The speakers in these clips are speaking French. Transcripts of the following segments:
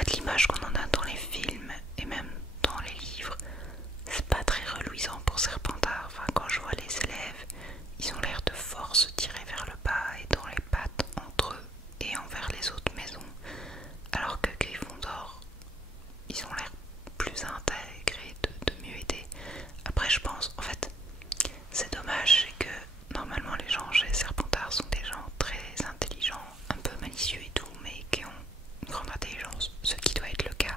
fait, l'image qu'on en a dans les films et même dans les livres, c'est pas très reluisant pour Serpentard. Enfin, quand je vois les élèves, ils ont l'air de fort se tirer vers le bas et dans les pattes entre eux et envers les autres maisons, alors que Gryffondor, ils ont l'air plus intégrés, de mieux aider. Après, je pense, en fait, c'est dommage, c'est que normalement les gens chez Serpentard sont des gens très intelligents, un peu malicieux et tout, mais qui ont une grande intelligence, ce qui doit être le cas.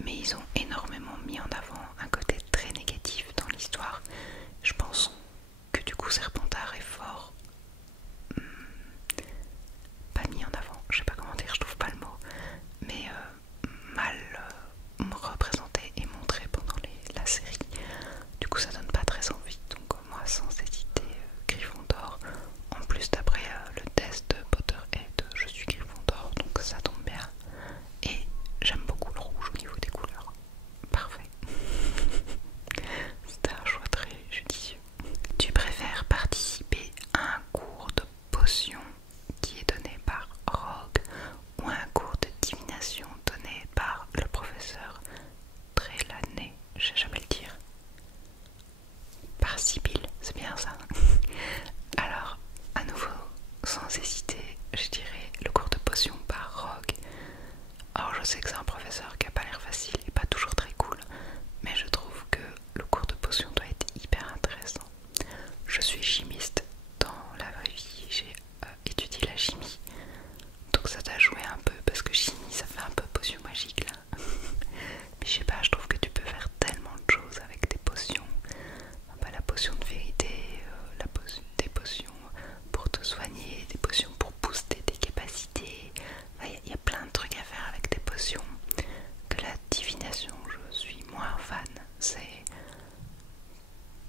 Mais ils ont énormément mis en avant un côté très négatif dans l'histoire. Je pense que du coup Serpentard est fort pas mis en avant, je sais pas comment dire, je trouve pas le mot, mais mal représenté et montré pendant la série. Du coup ça donne pas très envie, donc moi sans hésiter Gryffondor. En plus d'après le test de Potterhead, je suis Gryffondor, donc ça tombe bien. Et j'aime beaucoup le rouge au niveau des couleurs. Parfait. C'était un choix très judicieux. Tu préfères participer à un cours de potion qui est donné par Rogue ou un cours de divination donné par le professeur Trelawney, je sais jamais le dire, par Sibylle, c'est bien ça. Alors, à nouveau, sans hésiter, je dirais le cours de potion par Rogue. Alors je sais que c'est un professeur qui a pas l'air facile et pas toujours très cool, mais je trouve que le cours de potion doit être hyper intéressant. Je suis chimiste dans la vraie vie, j'ai étudié la chimie, donc ça t'a joué un peu parce que chimie ça fait un peu potion magique là. Mais je sais pas, je trouve que tu peux faire tellement de choses avec des potions. Bah, la potion de vérité, des potions pour te soigner, des potions pour booster tes capacités. Il y a plein de trucs à faire avec des potions. Que la divination, je suis moins fan. C'est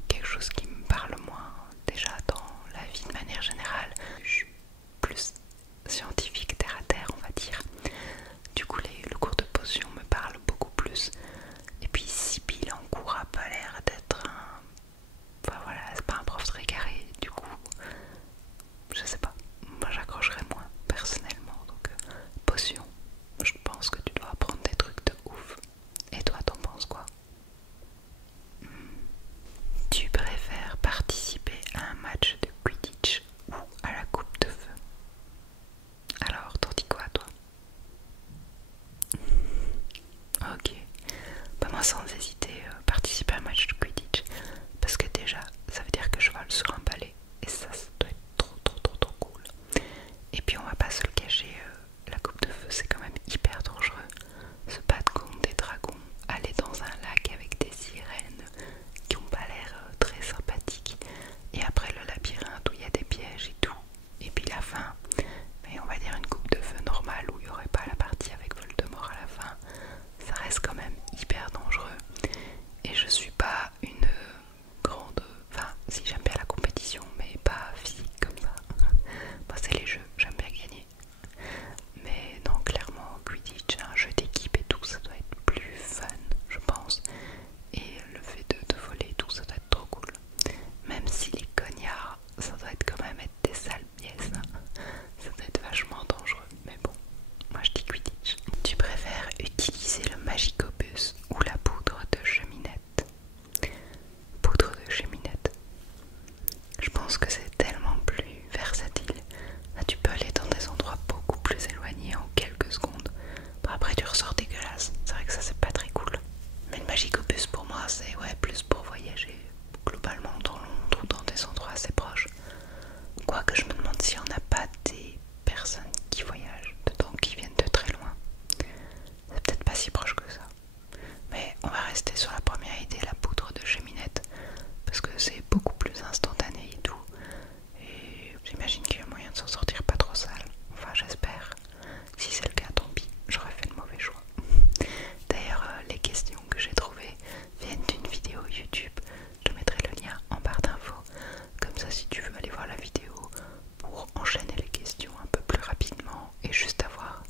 quelque chose qui me parle moins déjà dans la vie de manière générale. Je suis plus scientifique, terre à terre on va dire. Du coup le cours de potion me parle beaucoup plus. Et puis Sibylle en cours a pas l'air d'être un... Enfin voilà, c'est pas un prof très carré. Du coup, je sais pas, moi j'accrocherais moins personnellement. Donc potion, je pense que tu dois apprendre des trucs de ouf. Et toi t'en penses quoi? Tu préfères participer à un match de Quidditch ou à la coupe de feu? Alors, t'en dis quoi toi? Ok, bah moi sans hésiter participer à un match de Quidditch, parce que déjà ça veut dire que je vole sur un balai et ça doit être trop cool. Et puis on va pas se le cacher, la coupe de feu c'est quand même hyper dangereux. Se battre contre des dragons, aller dans un lac avec des sirènes qui ont pas l'air très sympathiques, et après le labyrinthe où il y a des pièges et tout, et puis la fin, mais on va dire une coupe de feu normale où il n'y aurait pas la partie avec Voldemort à la fin, ça reste quand même hyper dangereux. Et je suis pas une grande... Enfin, si j'aime bien la compétition, mais pas physique comme ça. Moi c'est les jeux, j'aime bien gagner. Mais non, clairement, Quidditch, un jeu d'équipe et tout, ça doit être plus fun, je pense. Et le fait de voler et tout, ça doit être trop cool. Même si les cognards, ça doit être quand même être des sales pièces. Ça doit être vachement dangereux, mais bon, moi je dis Quidditch. Tu préfères utiliser le Magicobus ou la poudre de cheminette? Poudre de cheminette. Je pense que c'est tellement plus versatile. Là, tu peux aller dans des endroits beaucoup plus éloignés en quelques secondes. Bon, après, tu ressors dégueulasse. C'est vrai que ça, c'est pas très cool. Mais le Magicobus, pour moi, c'est plus pour voyager globalement dans Londres ou dans des endroits assez proches. Quoique, je me demande si on n'a pas des personnes qui voyagent dedans, qui viennent de très loin. C'est peut-être pas si proche que ça. Mais on va rester sur la première idée, la poudre de cheminette, parce que c'est beaucoup plus instantané et tout. Et j'imagine qu'il y a moyen de s'en sortir pas trop sale. Enfin, j'espère. Si c'est le cas, tant pis, j'aurais fait le mauvais choix. D'ailleurs, les questions que j'ai trouvées viennent d'une vidéo YouTube. Je te mettrai le lien en barre d'infos. Comme ça, si tu veux aller voir la vidéo pour enchaîner les questions un peu plus rapidement et juste avoir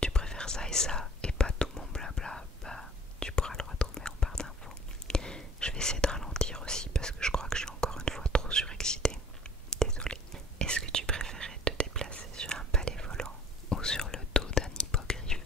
tu préfères ça et ça et pas tout mon blabla, bah tu pourras le retrouver en barre d'infos. Je vais essayer de ralentir aussi parce que je crois que je suis encore une fois trop surexcitée. Désolée. Est-ce que tu préférais te déplacer sur un balai volant ou sur le dos d'un hippogriffe?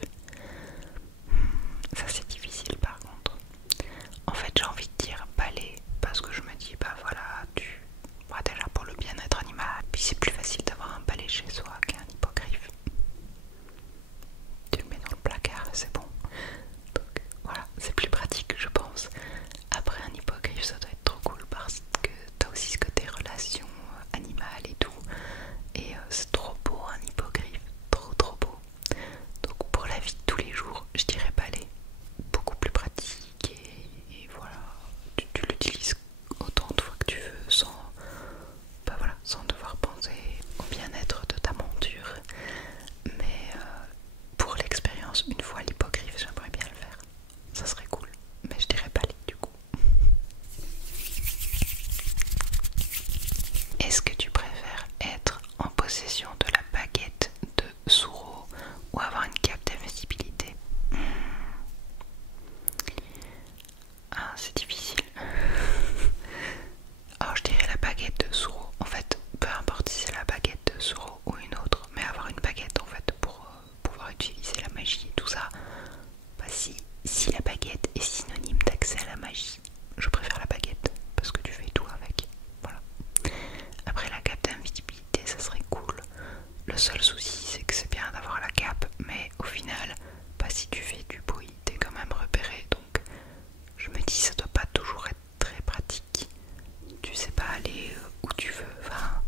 c'est bon. Donc voilà, c'est plus pratique je pense. Après un hippogriffe ça doit être trop cool parce que t'as aussi ce côté relation animale et tout. Et c'est trop beau un hippogriffe, trop beau. Donc pour la vie de tous les jours, je dirais balai, beaucoup plus pratique et voilà, tu l'utilises autant de fois que tu veux sans, bah voilà, sans devoir penser au bien-être de ta monture. Mais pour l'expérience, une fois l'hippogriffe, j'aimerais bien le faire. Ça serait cool, mais je dirais balai du coup. Est-ce que tu préfères être en possession de la baguette de Suro ou avoir une cape d'invisibilité? Ah, c'est difficile. Alors je dirais la baguette de Suro. En fait, peu importe si c'est la baguette de Suro ou une autre, mais avoir une baguette en fait pour pouvoir utiliser la magie et tout ça. Bah si la baguette est synonyme d'accès à la magie, je préfère la baguette parce que tu fais tout avec. Voilà. Après la cape d'invisibilité, ça serait cool. Le seul souci c'est que c'est bien d'avoir la cape, mais au final, bah si tu fais du bruit, t'es quand même repéré. Donc je me dis ça doit pas toujours être très pratique. Tu sais pas aller où tu veux, enfin,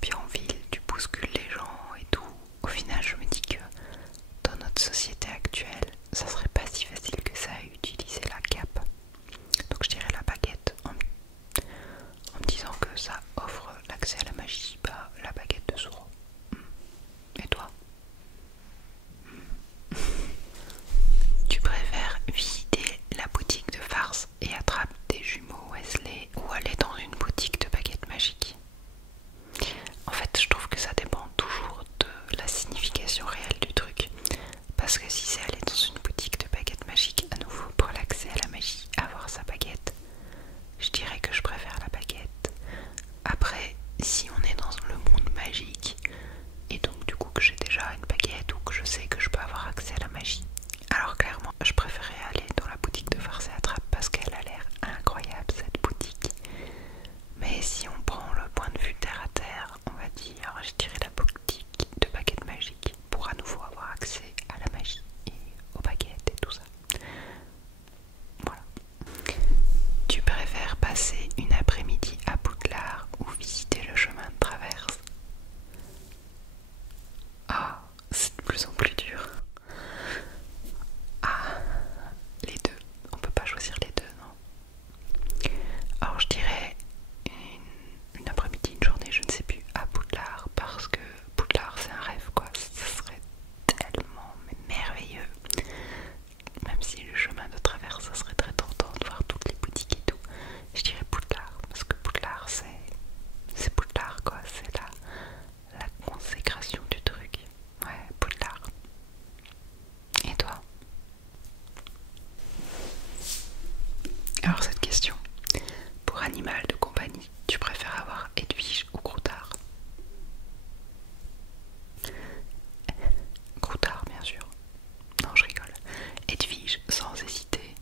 puis en ville tu bouscules les gens et tout. Au final je me dis que dans notre société actuelle, ça serait pas si facile que ça à utiliser la cape. Donc je dirais la baguette en me disant que ça offre l'accès à la magie, bah la baguette de Suro. Et toi? Tu préfères visiter la boutique de farce et attraper des jumeaux Weasley ou aller dans une boutique de baguettes magiques? En fait, je trouve que ça dépend toujours de la signification réelle du truc. Parce que si c'est aller dans une boutique de baguettes magiques, à nouveau pour l'accès à la magie, avoir sa baguette, je dirais que je préfère la baguette. Après, si on est dans le monde magique, et donc du coup que j'ai déjà une baguette ou que je sais que je peux avoir accès à la magie, alors clairement, je préférerais aller dans la boutique de farce et attrape parce qu'elle a l'air incroyable cette boutique. Mais si on prend le point de vue terre à terre, on va dire, je dirais la boutique de baguettes magiques pour à nouveau avoir accès à la magie et aux baguettes et tout ça. Voilà. Tu préfères passer une après-midi à Poudlard ou visiter le chemin de traverse? Ah, c'est de plus en plus dur. Ah, les deux. On peut pas choisir les deux, non? Alors je dirais une après-midi, une journée, je ne sais plus, à Poudlard parce que Poudlard c'est un rêve quoi. Ce serait tellement merveilleux. Même si le chemin de traverse, ça serait très tentant de voir toutes les boutiques et tout. Je dirais Poudlard parce que Poudlard c'est Poudlard quoi. C'est la consécration du truc. Ouais, Poudlard. Et toi? Alors cette question, pour animal de compagnie, tu préfères avoir Edwige ou Croutard? Croutard bien sûr. Non je rigole. Edwige sans hésiter.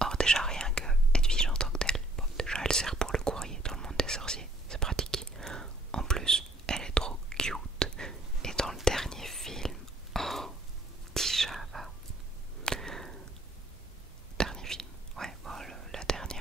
Or déjà rien que Edwige en tant que telle. Bon, déjà elle sert pour le courrier dans le monde des sorciers, c'est pratique. En plus, elle est trop cute. Et dans le dernier film, oh, Tisha va. Dernier film, ouais, bon, la dernière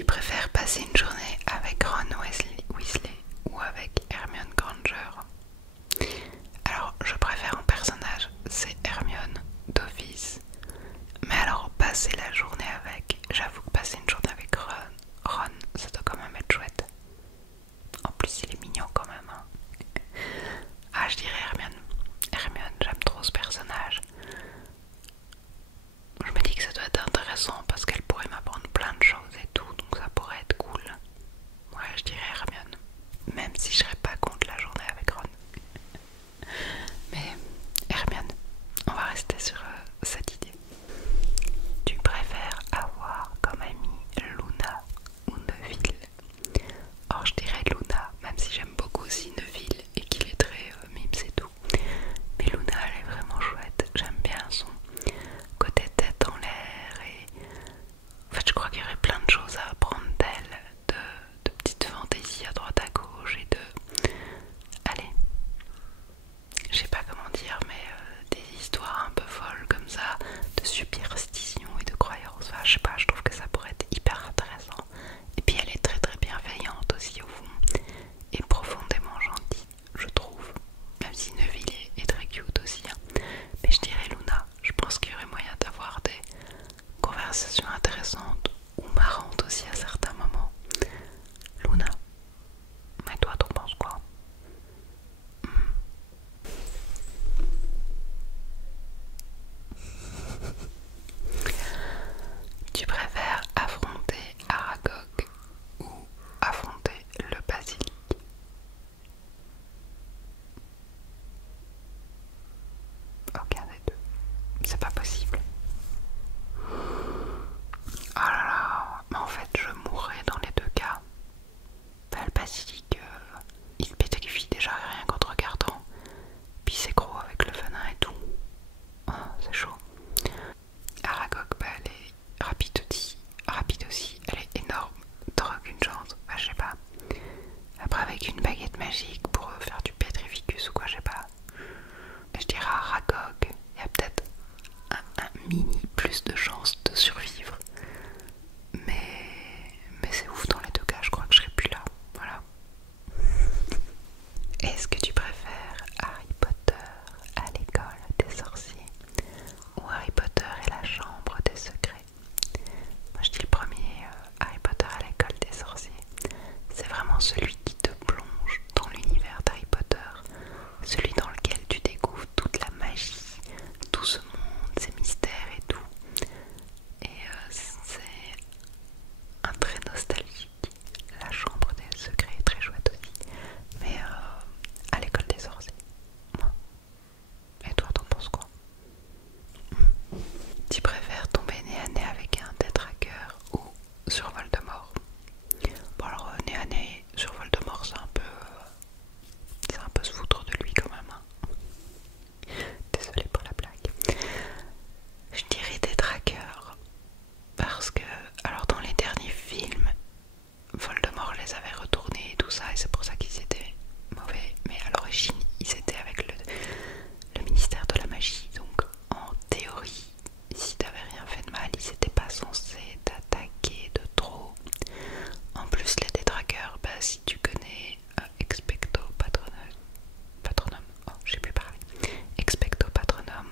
Tu préfères passer une journée avec Ron Weasley ou avec Hermione Granger? Alors, je préfère en personnage, c'est Hermione d'office. Mais alors, passer la journée avec, j'avoue que passer une journée avec Ron, ça doit quand même être chouette. En plus, il est mignon quand même. Hein. Ah, je dirais Hermione. Hermione, j'aime trop ce personnage. Je me dis que ça doit être intéressant parce qu'elle pourrait m'apprendre plein de choses et tout, donc ça pourrait être cool. Ouais, je dirais Hermione. Même si je serais pas contre la journée avec Ron. Mais Hermione, on va rester sur cette idée. Tu préfères avoir comme amie Luna ou Neville? Or je dirais Luna, même si j'aime beaucoup aussi Neville et qu'il est très mimes et tout. Mais Luna elle est vraiment chouette, j'aime bien son côté tête en l'air et en fait je crois qu'il y aurait plein de choses à apprendre d'elle, de petites fantaisies à droite à gauche et de... Allez, je sais pas comment dire mais des histoires un peu folles comme ça, de superstitions et de croyances, enfin je sais pas, je trouve que ça pourrait être hyper intéressant. Et puis elle est très très bienveillante aussi au fond et profondément gentille je trouve, même si Neville est très cute aussi hein. Mais je dirais Luna, je pense qu'il y aurait moyen d'avoir des conversations intéressantes ou marrantes aussi à certains moments. Luna, mais toi t'en penses quoi? Tu préfères affronter Aragog ou affronter le basilic? Aucun des deux, c'est pas possible. Oh là là, mais en fait je mourrais dans les deux cas. Bah, le basilic, il pétrifie déjà rien qu'en te regardant. Puis c'est gros avec le venin et tout. Oh, c'est chaud. Aragog, bah, elle est rapide aussi, elle est énorme. T'auras aucune chance, bah, je sais pas. Après avec une baguette magique pour faire du pétrificus ou quoi, je sais pas. Je dirais Aragog, il y a peut-être un mini plus de chance de survivre. Mais c'est ouf dans les deux cas, je crois que je serai plus là. Voilà. Est-ce que tu préfères Harry Potter à l'école des sorciers ou Harry Potter et la chambre des secrets? Moi je dis le premier, Harry Potter à l'école des sorciers. C'est vraiment celui qui te plonge dans l'univers d'Harry Potter, celui dans lequel tu découvres toute la magie, tout ce monde, ses mystères et tout. Et c'est un trait nostalgique. La chambre des secrets est très chouette aussi. Mais à l'école des sorciers, moi. Et toi, t'en penses quoi? Tu préfères tomber nez à nez avec un détraqueur ou sur Voldemort? Bon alors nez à nez sur Voldemort c'est un peu se foutre de lui quand même hein. Désolée pour la blague. Je dirais détraqueur parce que alors dans les derniers films Voldemort les avait retournés et tout ça et c'est pour ça qu'ils étaient mauvais, mais à l'origine ils étaient avec le ministère de la magie, donc en théorie si t'avais rien fait de mal ils étaient pas censés t'attaquer de trop. En plus les détraqueurs, bah si tu connais Expecto Patronum, oh j'ai plus parlé, Expecto Patronum,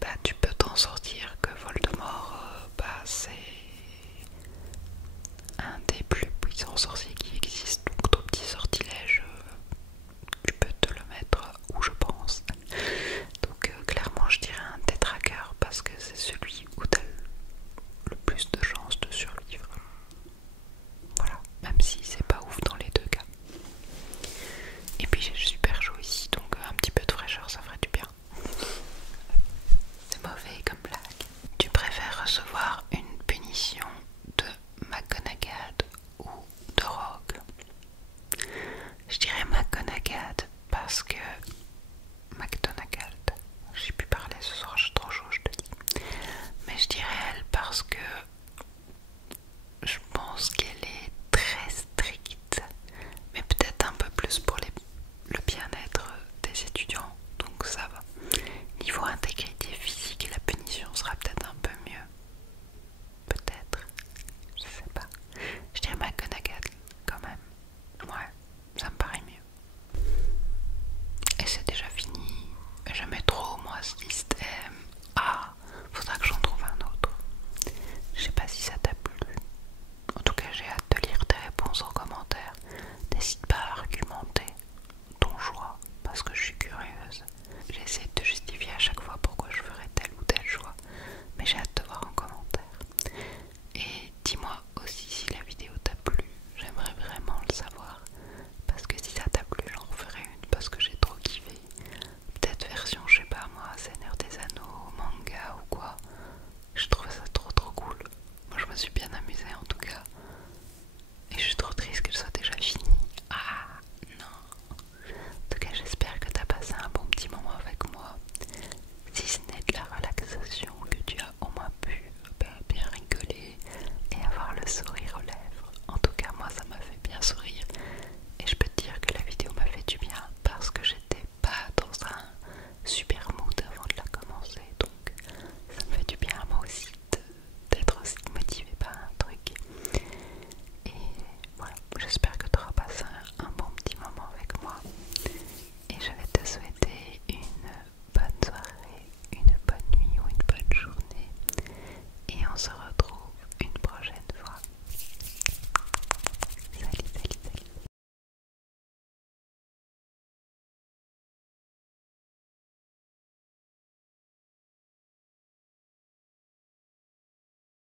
bah tu peux t'en sortir que Voldemort, bah c'est un des plus puissants sorciers